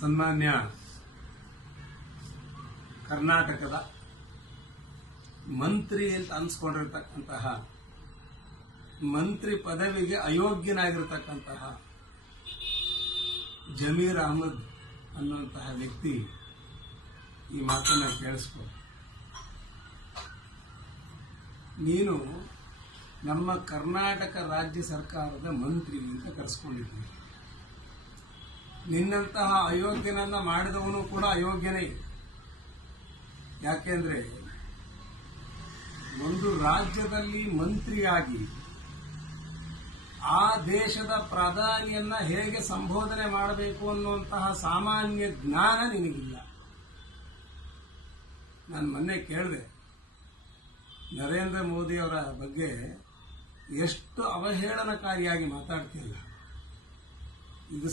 ಸನ್ಮಾನ್ಯ ಕರ್ನಾಟಕದ ಮಂತ್ರಿ ಅಂತ ಅನ್ಸ್ಕೊಂಡಿರ್ತಕ್ಕಂತಹ ಮಂತ್ರಿ ಪದವಿಗೆ ಅಯೋಗ್ಯನಾಗಿರ್ತಕ್ಕಂತಹ ಜಮೀರ್ ಅಹಮದ್ ಅನ್ನುವಂತಹ ವ್ಯಕ್ತಿ ಈ ಮಾತನ್ನ ಕೇಳಿಸ್ಕೊ. ನೀನು ನಮ್ಮ ಕರ್ನಾಟಕ ರಾಜ್ಯ ಸರ್ಕಾರದ ಮಂತ್ರಿ ಅಂತ ಕರೆಸ್ಕೊಂಡಿದ್ದೀನಿ. ನಿನ್ನಂತಹ ಅಯೋಗ್ಯನನ್ನ ಮಾಡಿದವನು ಕೂಡ ಅಯೋಗ್ಯನೇ. ಯಾಕೆಂದ್ರೆ ಒಂದು ರಾಜ್ಯದಲ್ಲಿ ಮಂತ್ರಿಯಾಗಿ ಆ ದೇಶದ ಪ್ರಧಾನಿಯನ್ನ ಹೇಗೆ ಸಂಬೋಧನೆ ಮಾಡಬೇಕು ಅನ್ನುವಂತಹ ಸಾಮಾನ್ಯ ಜ್ಞಾನ ನಿನಗಿಲ್ಲ. ನಾನು ಮೊನ್ನೆ ಕೇಳಿದೆ, ನರೇಂದ್ರ ಮೋದಿ ಅವರ ಬಗ್ಗೆ ಎಷ್ಟು ಅವಹೇಳನಕಾರಿಯಾಗಿ ಮಾತಾಡ್ತಿಲ್ಲ. ಇದು